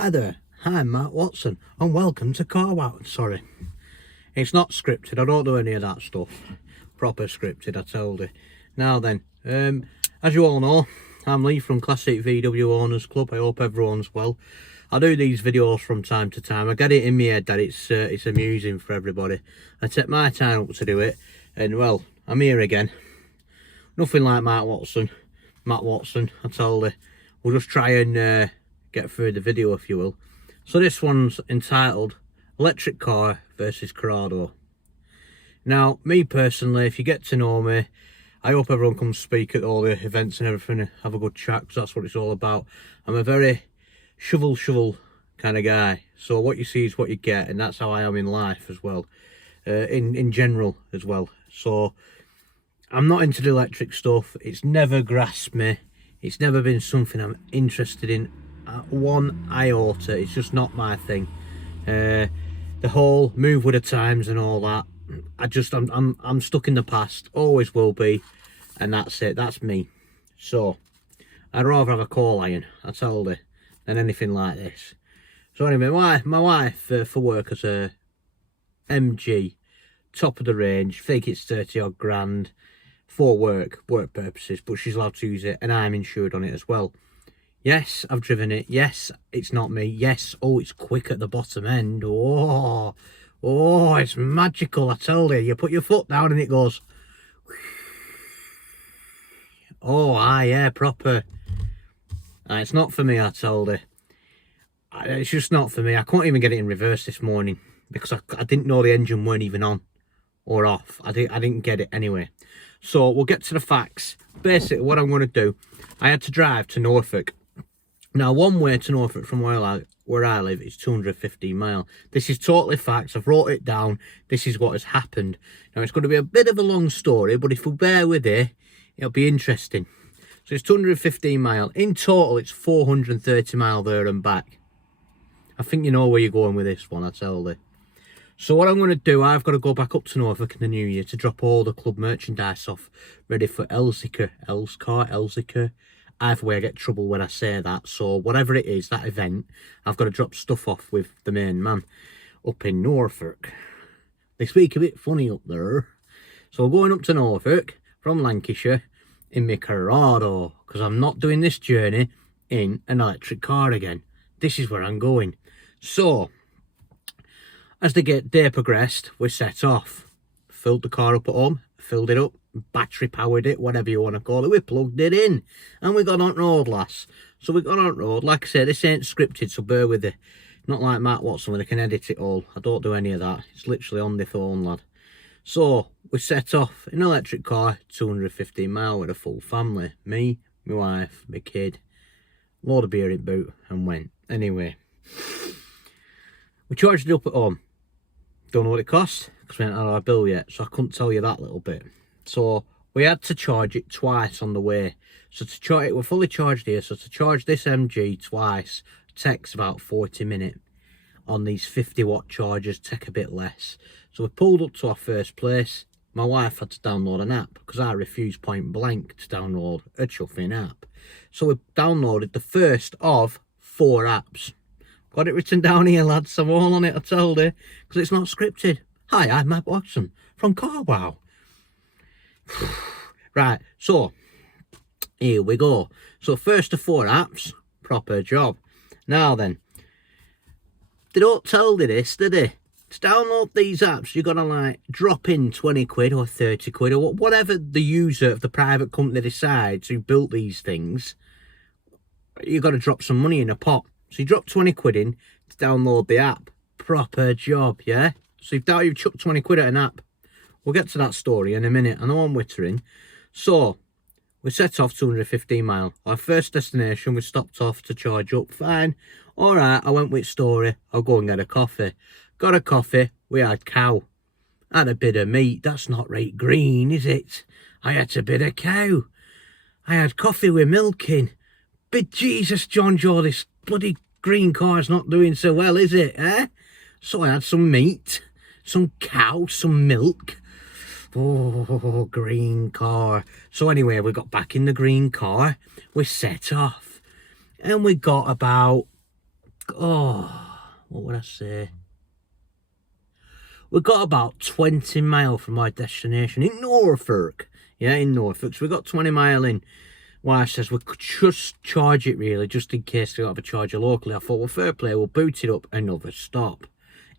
Hi there, I'm Matt Watson and welcome to Corrado. Sorry, it's not scripted, I don't do any of that stuff. Proper scripted, I told you. Now then, as you all know, I'm Lee from Classic VW Owners Club. I hope everyone's well. I do these videos from time to time. I get it in my head that it's amusing for everybody. I take my time up to do it, and well, I'm here again. Nothing like Matt Watson, I told you. We'll just try and get through the video, if you will. So this one's entitled Electric Car versus Corrado. Now, me personally, if you get to know me, I hope everyone comes speak at all the events and everything, have a good chat, because that's what it's all about. I'm a very shovel kind of guy, so what you see is what you get, and that's how I am in life as well, in general as well. So I'm not into the electric stuff. It's never grasped me. It's never been something I'm interested in one iota. It's just not my thing. The whole move with the times and all that, I'm stuck in the past, always will be, and that's it. That's me. So I'd rather have a coal iron, I told you, than anything like this. So anyway, my wife for work has a MG, top of the range. I think it's 30 odd grand for work purposes, but she's allowed to use it, and I'm insured on it as well. Yes, I've driven it. Yes, it's not me. Yes, oh, it's quick at the bottom end. Oh, it's magical, I tell you. You put your foot down and it goes. Oh, yeah, proper. It's not for me, I told you. It's just not for me. I couldn't even get it in reverse this morning because I didn't know the engine weren't even on or off. I didn't get it anyway. So we'll get to the facts. Basically, what I'm going to do, I had to drive to Norfolk. Now, one way to Norfolk from where I live is 215 miles. This is totally facts. I've wrote it down. This is what has happened. Now, it's going to be a bit of a long story, but if we bear with it, it'll be interesting. So it's 215 miles. In total, it's 430 miles there and back. I think you know where you're going with this one, I tell you. So what I'm going to do, I've got to go back up to Norfolk in the new year to drop all the club merchandise off, ready for Elziker. Either way, I get trouble when I say that. So whatever it is, that event, I've got to drop stuff off with the main man up in Norfolk. They speak a bit funny up there. So we're going up to Norfolk from Lancashire in my Corrado, because I'm not doing this journey in an electric car again. This is where I'm going. So as the day progressed, we set off. Filled the car up at home, filled it up, battery powered it, whatever you want to call it. We plugged it in and we got on road, lass. So we got on road. Like I say, this ain't scripted, so bear with it. Not like Matt Watson where they can edit it all. I don't do any of that. It's literally on the phone, lad. So we set off in an electric car, 215 miles with a full family. Me, my wife, my kid, load of beer in boot, and went. Anyway, we charged it up at home. Don't know what it cost because we haven't had our bill yet, so I couldn't tell you that little bit. So we had to charge it twice on the way. So to charge it, we're fully charged here. So to charge this MG twice takes about 40 minutes. On these 50-watt chargers, take a bit less. So we pulled up to our first place. My wife had to download an app because I refused point blank to download a chuffing app. So we downloaded the first of 4 apps. Got it written down here, lads. I'm all on it, I told you, because it's not scripted. Hi, I'm Matt Watson from Corrado. Right, so here we go. So first of 4 apps, proper job. Now then, they don't tell you this, do they? To download these apps, you're gonna like drop in 20 quid or 30 quid or whatever the user of the private company decides who built these things. You've got to drop some money in a pot. So you drop 20 quid in to download the app. Proper job, yeah? So you've chucked 20 quid at an app. We'll get to that story in a minute. I know I'm wittering. So we set off 215 miles. Our first destination, we stopped off to charge up. Fine. All right, I went with story. I'll go and get a coffee. Got a coffee. We had cow. Had a bit of meat. That's not right green, is it? I had a bit of cow. I had coffee with milk in. But Jesus, John Joe, this bloody green car's not doing so well, is it, eh? So I had some meat, some cow, some milk. Oh, green car. So anyway, we got back in the green car. We set off. And we got about oh, what would I say? We got about 20 mile from our destination in Norfolk. Yeah, in Norfolk. So we got 20 mile in. Wife says we could just charge it really, just in case we got to have a charger locally. I thought, well, fair play, we'll boot it up another stop.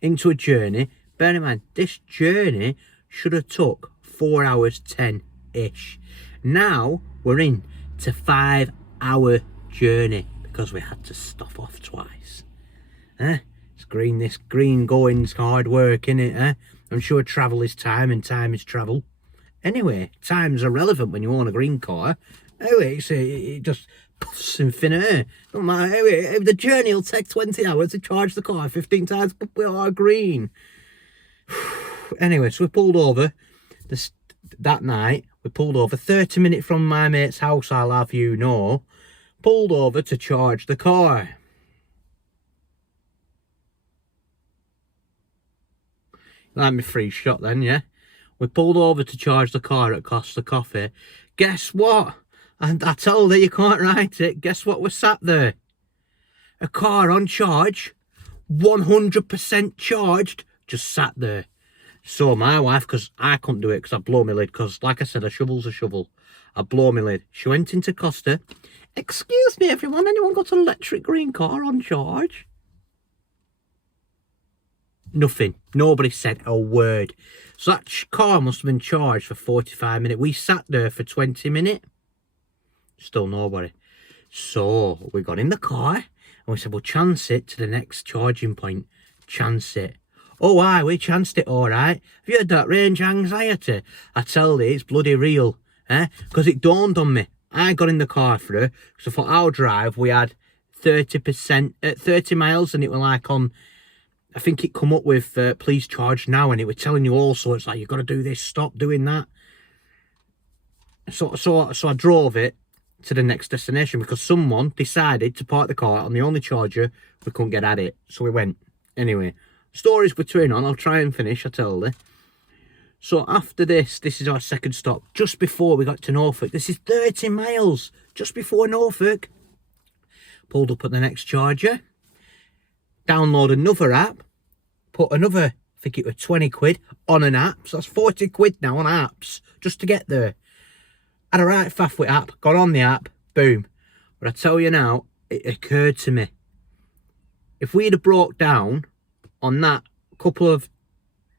Into a journey. Bear in mind, this journey should have took 4 hours 10-ish. Now we're in to 5 hour journey because we had to stop off twice. It's green, this green going's hard work, innit? I'm sure travel is time and time is travel. Anyway, time's irrelevant when you own a green car. Anyway, it just puffs infinite. Don't matter. Anyway, the journey will take 20 hours to charge the car 15 times, but we are green. Anyway, so we pulled over that night. We pulled over 30 minutes from my mate's house, I'll have you know. Pulled over to charge the car. Like my free shot then, yeah? We pulled over to charge the car at Costa Coffee. Guess what? And I told her you can't write it. Guess what was sat there? A car on charge, 100% charged, just sat there. So my wife, because I couldn't do it because I blow my lid, because like I said, a shovel's a shovel. I blow my lid. She went into Costa. Excuse me, everyone, anyone got an electric green car on charge? Nothing. Nobody said a word. So that car must have been charged for 45 minutes. We sat there for 20 minutes. Still nobody. So we got in the car and we said, we'll chance it to the next charging point. Chance it. Oh, aye, we chanced it all right. Have you had that range anxiety? I tell you, it's bloody real. Because it dawned on me. I got in the car for her. So for our drive, we had 30% at 30 miles and it was like on, I think it come up with please charge now, and it was telling you also, it's like, you've got to do this, stop doing that. So I drove it to the next destination because someone decided to park the car on the only charger we couldn't get at it. So we went. Anyway, stories between on, I'll try and finish, I tell you. So after this is our second stop, just before we got to Norfolk. This is 30 miles, just before Norfolk. Pulled up at the next charger, download another app, put another, I think it was 20 quid on an app. So that's 40 quid now on apps, just to get there. Had a right faff with app, got on the app, boom. But I tell you now, it occurred to me, if we'd have broke down on that couple of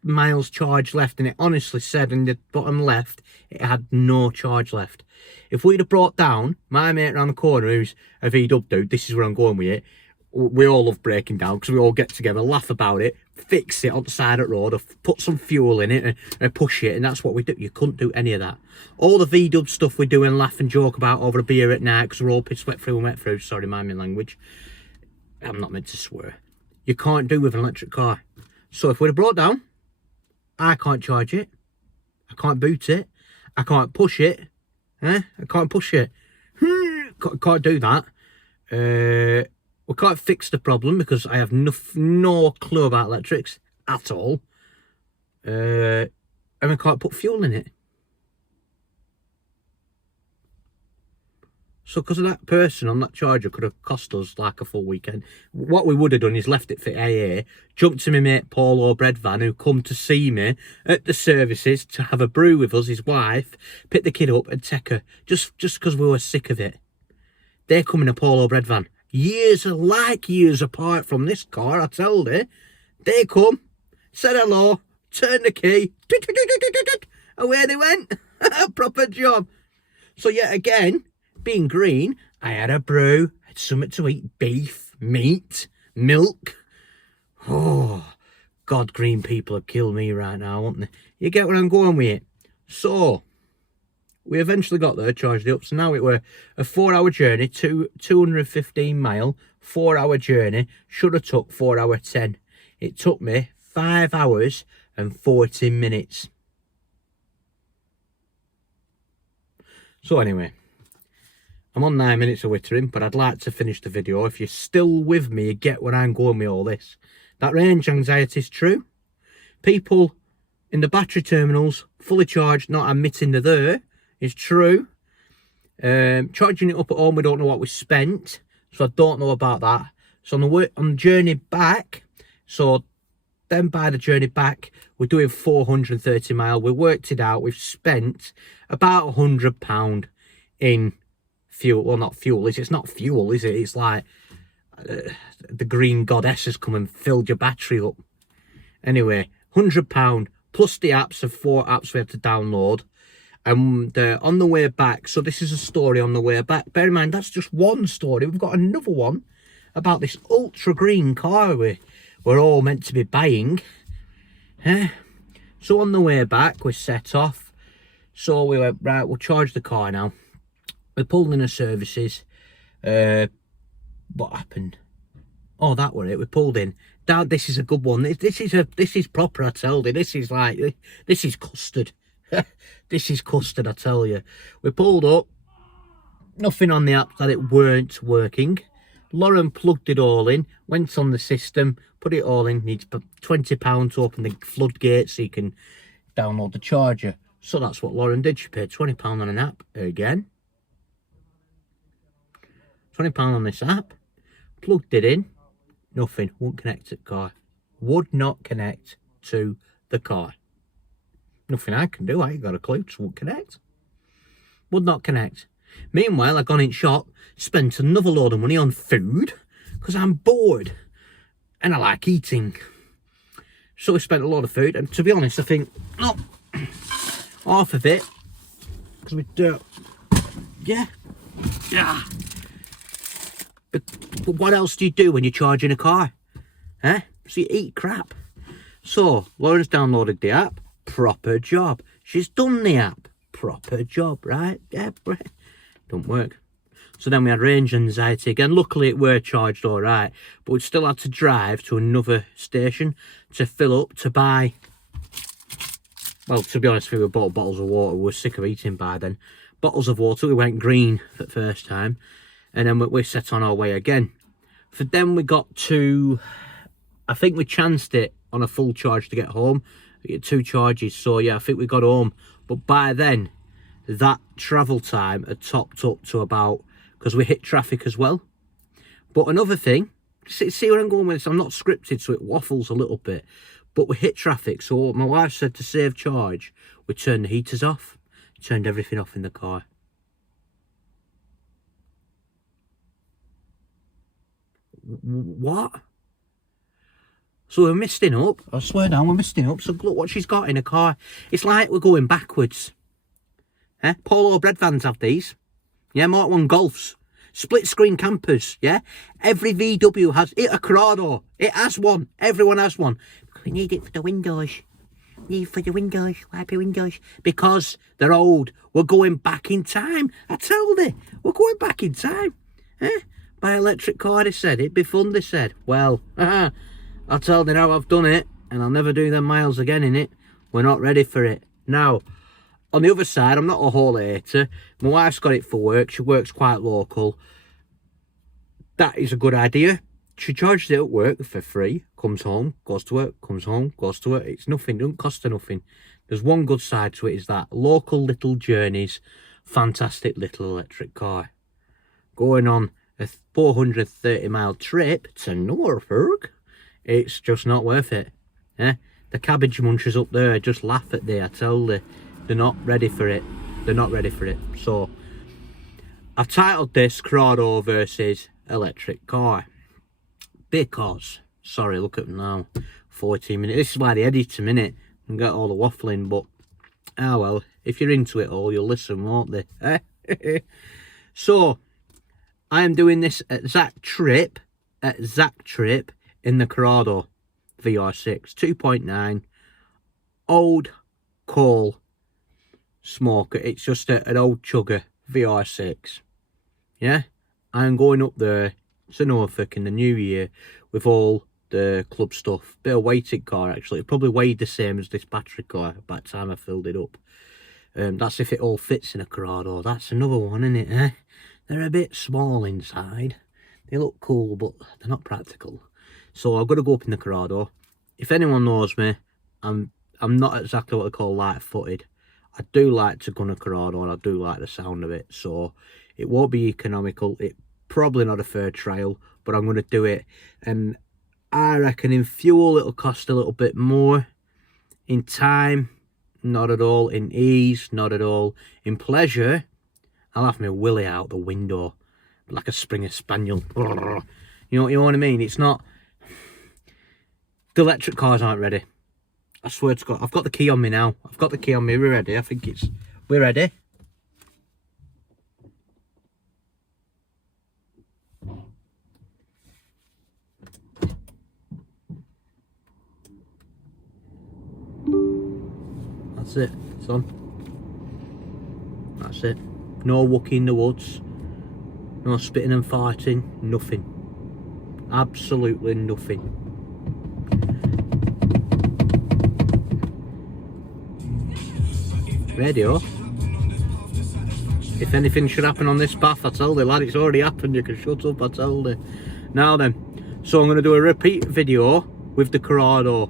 miles charge left, and it honestly said in the bottom left, it had no charge left. If we'd have brought down, my mate around the corner, who's a V-dub dude, this is where I'm going with it, we all love breaking down because we all get together, laugh about it, fix it on the side of the road, or put some fuel in it and push it, and that's what we do. You couldn't do any of that. All the V-dub stuff we do and laugh and joke about over a beer at night because we're all pissed wet through, sorry, mind my language. I'm not meant to swear. You can't do with an electric car. So if we'd have brought down, I can't charge it, I can't boot it, I can't push it, I can't push it, can't do that. We can't fix the problem because I have no clue about electrics at all. And we can't put fuel in it. So because of that person on that charger could have cost us like a full weekend. What we would have done is left it for AA, jumped to my mate Paulo Breadvan, who come to see me at the services to have a brew with us, his wife, pick the kid up and take her, just because we were sick of it. They're coming to Paulo Breadvan. Years apart from this car, I tell you. They come, said hello, turned the key, away they went. Proper job. So yet again, being green, I had a brew, had something to eat, beef, meat, milk. Oh, God, green people have killed me right now, won't they? You get where I'm going with it. So we eventually got there, charged it up. So now it were a 4 hour journey, 215 mile, 4 hour journey. Should have took 4 hour 10. It took me 5 hours and 40 minutes. So anyway, I'm on 9 minutes of wittering, but I'd like to finish the video. If you're still with me, you get where I'm going with all this. That range anxiety is true. People in the battery terminals, fully charged, not admitting they're there, is true. Charging it up at home, we don't know what we spent, so I don't know about that. So on the journey back, so then by the journey back, we're doing 430 mile. We worked it out. We've spent about £100 in fuel. Well, not fuel. It's not fuel, is it? It's like the green goddess has come and filled your battery up. Anyway, £100 plus the apps of 4 apps we had to download. And on the way back, so this is a story on the way back. Bear in mind, that's just one story. We've got another one about this ultra green car we're all meant to be buying. So on the way back, we set off. So we went, right, we'll charge the car now. We pulled in the services. What happened? Oh, that were it. We pulled in. Dad, this is a good one. This is proper, I tell you. This is custard. This is custard, I tell you. We pulled up. Nothing on the app that it weren't working. Lauren plugged it all in, went on the system, put it all in. Needs £20 to open the floodgate so you can download the charger. So that's what Lauren did. She paid £20 on an app again. £20 on this app. Plugged it in. Nothing. Won't connect to the car. Would not connect to the car. Nothing I can do. I ain't got a clue. Just won't connect. Would not connect. Meanwhile, I gone in shop, spent another load of money on food because I'm bored and I like eating. So we spent a lot of food, and to be honest, I think half of it because we do. Yeah. But what else do you do when you're charging a car? So you eat crap. So Lauren's downloaded the app. Proper job. She's done the app. Proper job, right? Yeah, don't work. So then we had range anxiety again. Luckily it were charged all right, but we still had to drive to another station to fill up to buy. Well, to be honest, we bought bottles of water. We were sick of eating by then. Bottles of water. We went green for the first time, and then we set on our way again. For then we got to, I think we chanced it on a full charge to get home. We get 2 charges, so yeah, I think we got home. But by then, that travel time had topped up to about, because we hit traffic as well. But another thing, see where I'm going with this, I'm not scripted, so it waffles a little bit. But we hit traffic, so my wife said to save charge, we turned the heaters off, turned everything off in the car. What? So we're misting up. I swear down, we're misting up. So look what she's got in a car. It's like we're going backwards. Polo bread vans have these. Yeah, Mark 1 Golfs. Split screen campers. Yeah. Every VW has it. A Corrado. It has one. Everyone has one. We need it for the windows. Need for the windows. Wipey windows. Because they're old. We're going back in time. I tell you. We're going back in time. Buy electric car, they said. It'd be fun, they said. Well, I'll tell you now, I've done it, and I'll never do them miles again in it. We're not ready for it. Now, on the other side, I'm not a haul hater. My wife's got it for work. She works quite local. That is a good idea. She charges it at work for free, comes home, goes to work, comes home, goes to work. It's nothing, doesn't cost her nothing. There's one good side to it, is that local little journeys, fantastic little electric car. Going on a 430 mile trip to Norfolk, it's just not worth it. The cabbage munchers up there just laugh at me, I tell you. They're not ready for it. They're not ready for it. So I've titled this Corrado Vr6 electric car. Because, sorry, look at them now, 14 minutes. This is why they edit a minute and get all the waffling, but well, if you're into it all, you'll listen, won't they? So I am doing this exact trip in the Corrado Vr6 2.9 old coal smoker. It's just an old chugger Vr6. Yeah, I'm going up there to Norfolk in the new year with all the club stuff. Bit of weighted car actually. It probably weighed the same as this battery car by the time I filled it up. That's if it all fits in a Corrado. That's another one, isn't it? They're a bit small inside. They look cool, but they're not practical. So I've got to go up in the Corrado. If anyone knows me, I'm not exactly what they call light-footed. I do like to gun a Corrado, and I do like the sound of it. So it won't be economical. Probably not a fair trial, but I'm going to do it. And I reckon in fuel it'll cost a little bit more. In time, not at all. In ease, not at all. In pleasure, I'll have my willy out the window like a Springer Spaniel. You know what I mean? It's not... The electric cars aren't ready. I swear to God. I've got the key on me now. I've got the key on me. We're ready. I think it's... We're ready. That's it. It's on. That's it. No Wookie in the woods. No spitting and farting. Nothing. Absolutely nothing. Radio. If anything should happen on this path, I told you, lad, it's already happened. You can shut up, I told you. Now then, so I'm going to do a repeat video with the Corrado.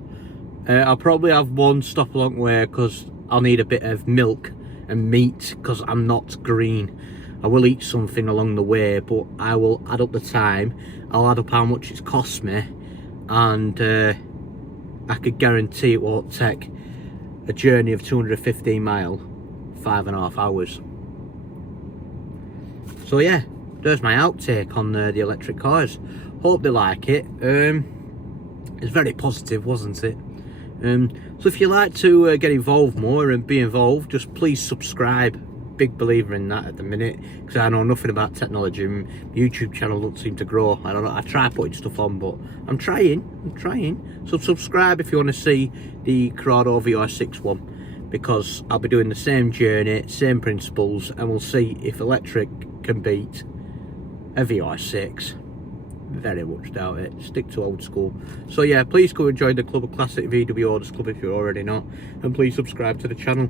I'll probably have one stop along the way because I'll need a bit of milk and meat because I'm not green. I will eat something along the way, but I will add up the time. I'll add up how much it's cost me, and I could guarantee it won't take a journey of 215 mile 5.5 hours. So yeah, there's my outtake on the electric cars. Hope they like it. It's very positive, wasn't it? So if you like to get involved more and be involved, just please subscribe. Big believer in that at the minute, because I know nothing about technology. My YouTube channel doesn't seem to grow. I don't know, I try putting stuff on, but I'm trying. So subscribe if you want to see the Corrado Vr6 one, because I'll be doing the same journey, same principles, and we'll see if electric can beat a Vr6. Very much doubt it. Stick to old school. So yeah, please go and join the Club of Classic VW Orders Club if you're already not, and please subscribe to the channel.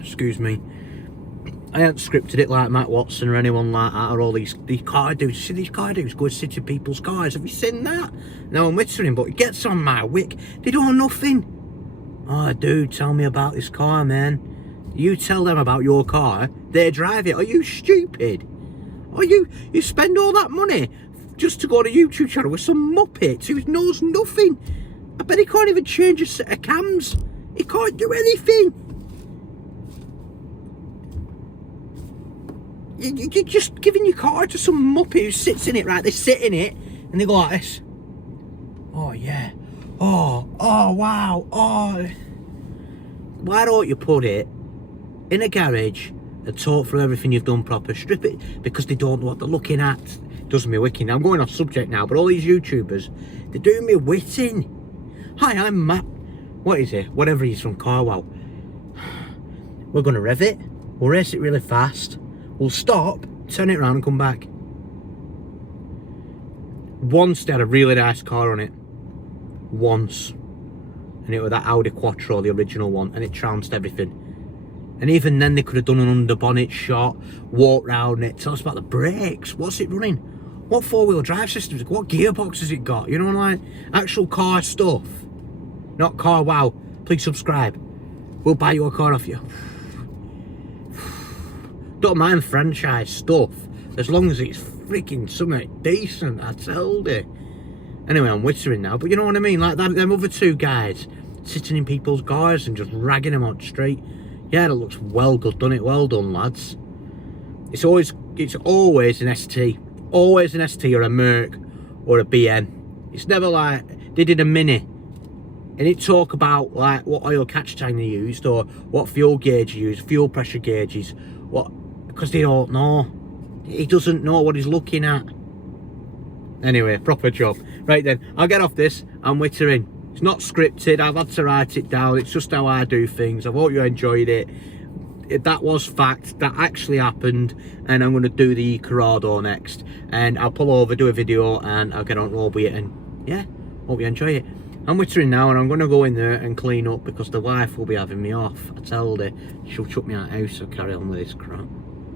Excuse me. I haven't scripted it like Matt Watson or anyone like that, or all these car dudes. You see these car dudes go and sit in people's cars? Have you seen that? Now I'm whittering, but it gets on my wick. They don't know nothing. Oh, dude, tell me about this car, man. You tell them about your car, they drive it. Are you stupid? Are you spend all that money just to go on a YouTube channel with some muppet who knows nothing? I bet he can't even change a set of cams. He can't do anything. You're just giving your car to some muppet who sits in it, right? They sit in it and they go like this. Oh yeah. Oh wow. Oh. Why don't you put it in a garage and talk through everything you've done proper? Strip it, because they don't know what they're looking at. Does me wicking. I'm going off subject now, but all these YouTubers, they're doing me witting. Hi, I'm Matt. What is it? Whatever he's from Carwow. We're gonna rev it. We'll race it really fast. We'll stop, turn it around and come back. Once they had a really nice car on it. Once. And it was that Audi Quattro, the original one, and it trounced everything. And even then they could have done an under bonnet shot, walked round it, tell us about the brakes. What's it running? What four-wheel drive systems? What gearbox has it got? You know, like actual car stuff. Not car wow. Please subscribe. We'll buy you a car off you. Don't mind franchise stuff, as long as it's freaking something decent, I told you. Anyway, I'm whittering now, but you know what I mean? Like them other two guys sitting in people's cars and just ragging them on the street. Yeah, that looks well good, doesn't it? Well done, lads. It's always an ST. Always an ST or a Merc or a BM. It's never like they did a Mini. And it talk about like what oil catch tank they used, or what fuel gauge you used, fuel pressure gauges, what, because they don't know. He doesn't know what he's looking at. Anyway, proper job. Right then, I'll get off this. I'm whittering. It's not scripted. I've had to write it down. It's just how I do things. I hope you enjoyed it. That was fact. That actually happened. And I'm going to do the Corrado next. And I'll pull over, do a video, and I'll get on roll it. And yeah, hope you enjoy it. I'm whittering now, and I'm going to go in there and clean up, because the wife will be having me off. I told her she'll chuck me out of the house, so carry on with this crap.